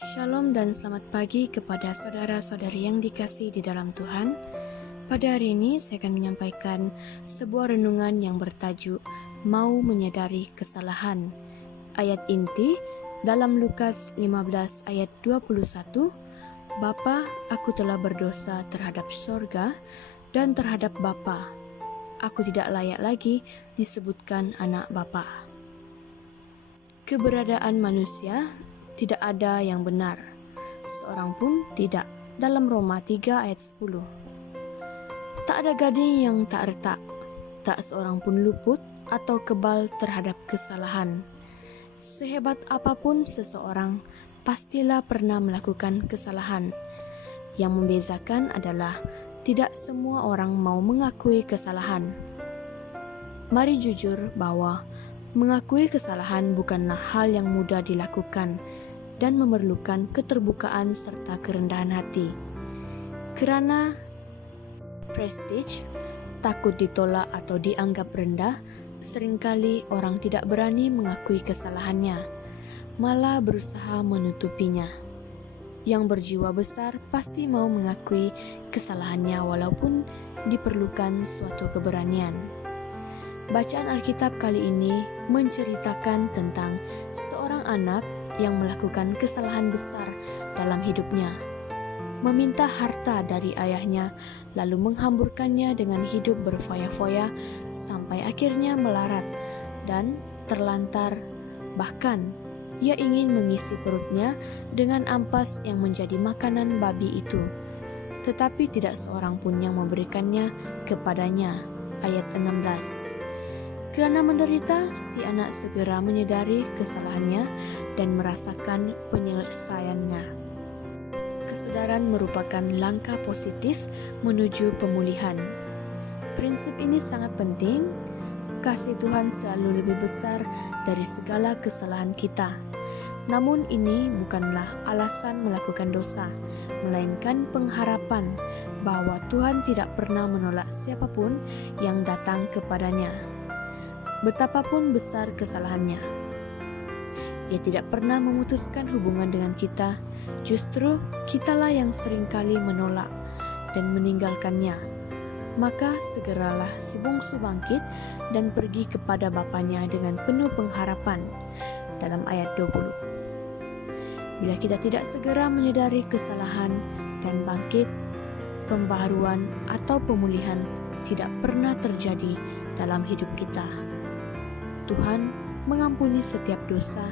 Shalom dan selamat pagi kepada saudara-saudari yang dikasihi di dalam Tuhan. Pada hari ini saya akan menyampaikan sebuah renungan yang bertajuk Mau Menyadari Kesalahan. Ayat inti dalam Lukas 15 ayat 21, Bapa, aku telah berdosa terhadap sorga dan terhadap Bapa. Aku tidak layak lagi disebutkan anak Bapa. Keberadaan manusia tidak ada yang benar, seorang pun tidak. Dalam Roma 3 ayat 10. Tak ada gading yang tak retak, tak seorang pun luput atau kebal terhadap kesalahan. Sehebat apapun seseorang, pastilah pernah melakukan kesalahan. Yang membezakan adalah tidak semua orang mau mengakui kesalahan. Mari jujur bahwa mengakui kesalahan bukanlah hal yang mudah dilakukan dan memerlukan keterbukaan serta kerendahan hati. Kerana prestige, takut ditolak atau dianggap rendah, seringkali orang tidak berani mengakui kesalahannya, malah berusaha menutupinya. Yang berjiwa besar pasti mau mengakui kesalahannya walaupun diperlukan suatu keberanian. Bacaan Alkitab kali ini menceritakan tentang seorang anak yang melakukan kesalahan besar dalam hidupnya. Meminta harta dari ayahnya, lalu menghamburkannya dengan hidup berfoya-foya sampai akhirnya melarat dan terlantar. Bahkan, ia ingin mengisi perutnya dengan ampas yang menjadi makanan babi itu. Tetapi tidak seorang pun yang memberikannya kepadanya. Ayat 16. Kerana menderita, si anak segera menyadari kesalahannya dan merasakan penyelesaiannya. Kesadaran merupakan langkah positif menuju pemulihan. Prinsip ini sangat penting. Kasih Tuhan selalu lebih besar dari segala kesalahan kita. Namun ini bukanlah alasan melakukan dosa, melainkan pengharapan bahwa Tuhan tidak pernah menolak siapapun yang datang kepadanya. Betapapun besar kesalahannya, ia tidak pernah memutuskan hubungan dengan kita. Justru kitalah yang seringkali menolak dan meninggalkannya. Maka segeralah si bungsu bangkit dan pergi kepada bapanya dengan penuh pengharapan. Dalam ayat 20. Bila kita tidak segera menyadari kesalahan dan bangkit, pembaharuan atau pemulihan tidak pernah terjadi dalam hidup kita. Tuhan mengampuni setiap dosa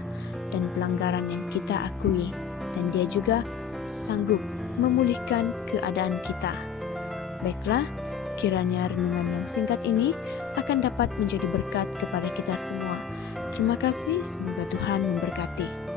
dan pelanggaran yang kita akui, dan Dia juga sanggup memulihkan keadaan kita. Baiklah, kiranya renungan yang singkat ini akan dapat menjadi berkat kepada kita semua. Terima kasih, semoga Tuhan memberkati.